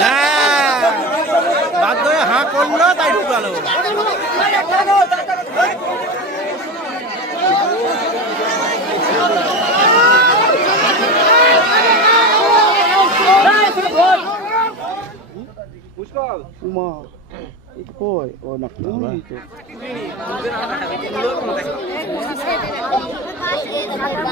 হ্যাঁ, বাধ্য হয়ে হাঁ করল তাই ঢুকালো উমা কই ও না কুমির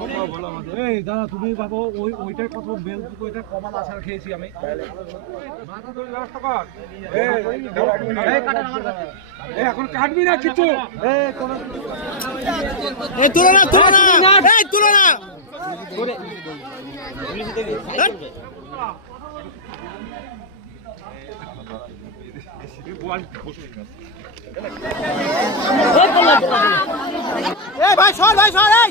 এই দাদা তুমি ভাবো ওই কত বেল ওইটা কমাল আচার খেয়েছি আমি। এখন কাটবি না কিছু এই তুলো না তুলো না। এই তুলো না। ভাই সর ভাই সর এই।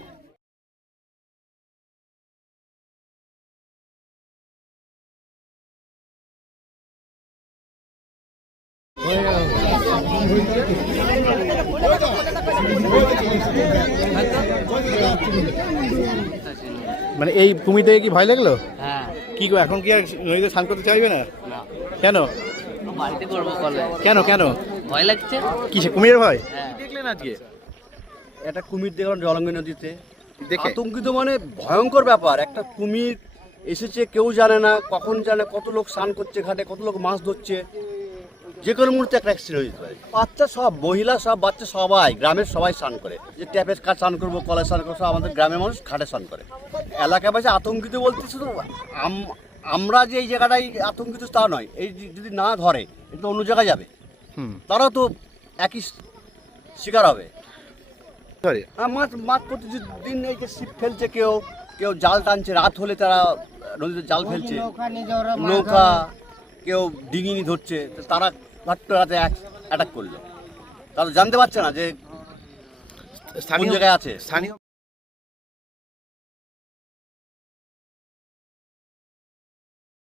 মানে এই কুমির থেকে কি ভয় লাগল? হ্যাঁ। কি গো এখন কি আর নদীতে স্নান করতে চাইবে না? না। কেন? কেন কেন? ভয় লাগছে। কিসে কুমিরের ভয়? হ্যাঁ। দেখলেন আজকে? একটা কুমির দেখলাম জলঙ্গি নদীতে। দেখে। আতঙ্কিত মানে ভয়ঙ্কর ব্যাপার। একটা কুমির এসেছে কেউ জানে না কখন জানে কত লোক স্নান করছে ঘাটে কত লোক মাছ ধরছে। যে কোনো মুহূর্তে একটা অ্যাক্সিডেন্ট হয়ে যেতে পারে। বাচ্চা সব মহিলা সব বাচ্চা সবাই গ্রামের সবাই স্নান করে। যে ট্যাপের কাজ স্নান করব কলেজ স্নান করব সব আমাদের গ্রামের মানুষ খাটে স্নান করে। এলাকায় বাসে আতঙ্কিত বলতে শুধু আম- আমরা যে এই জায়গাটাই আতঙ্কিত তা নয়। এই যদি না ধরে এটা অন্য জায়গায় যাবে। তারাও তো একই শিকার হবে। সরি। আর মাছ মাছ প্রতিদিন এই যে ছিপ ফেলছে কেউ কেউ জাল টানছে রাত হলে তারা নদীতে জাল ফেলছে। নৌকা কেউ ডিঙি ধরছে তো তারা ঘাট্ট রাতে অ্যাটাক করল। তারা জানতে পারছে না যে স্থানীয় জায়গায় আছে। স্থানীয়